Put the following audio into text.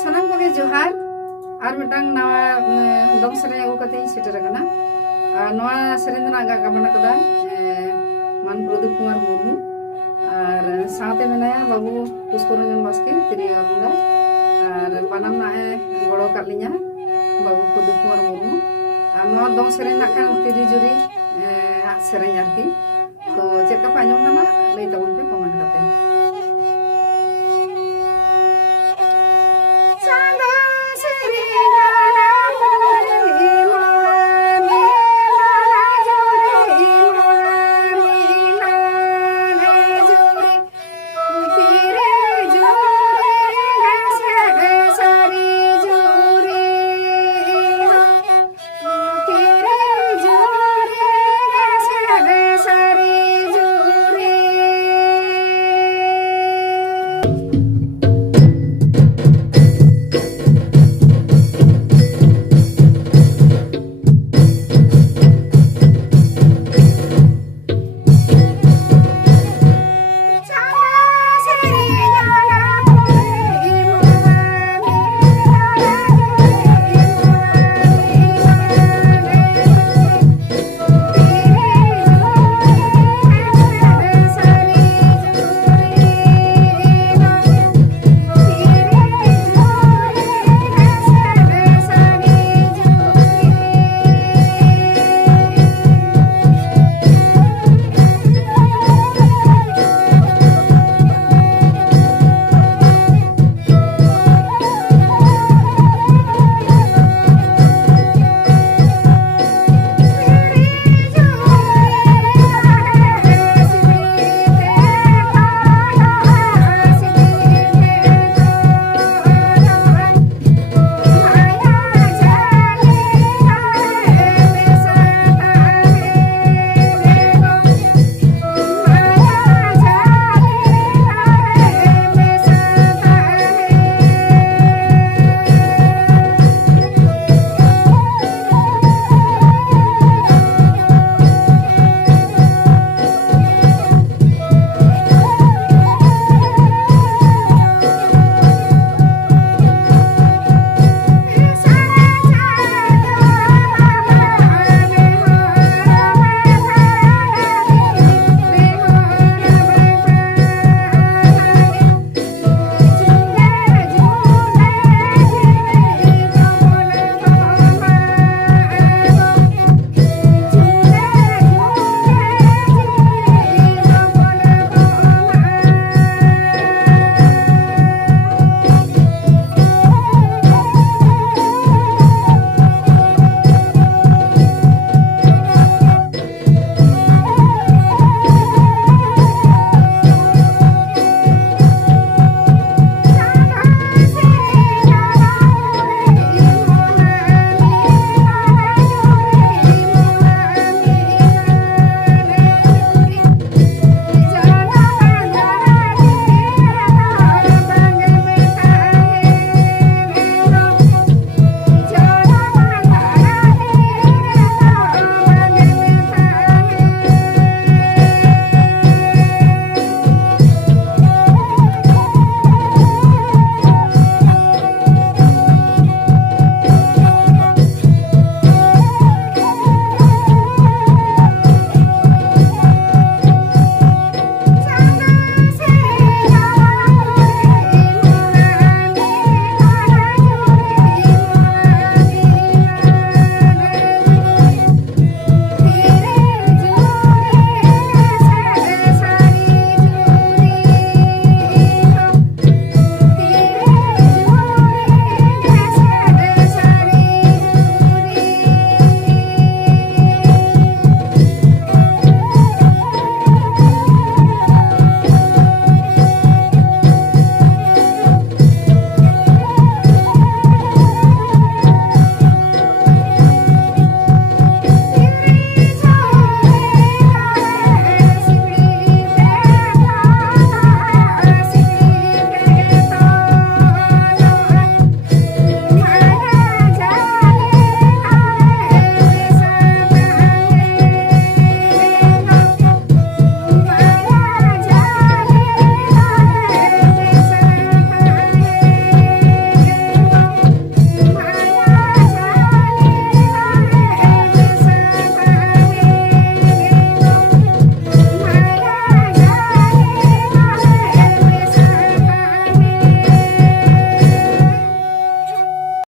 सनम को गे जोहार और मिटांग नवा दम सरे अगु कते सेटर कना नवा सेरेन ना गा बना कदा मान प्रदीप कुमार मुर्मू और साथे मेनाया बाबू पुष्परंजन बास्के तिरियो रुंगा और बनाम ना गड़ो कालिया बाबू प्रदीप कुमार मुर्मू और नवा दम सेरेन ना कान तिरि जुरी सेरेन आरकी तो चेका पाजम ना लई तबन पे कमेंट करते चांदा सेरेगा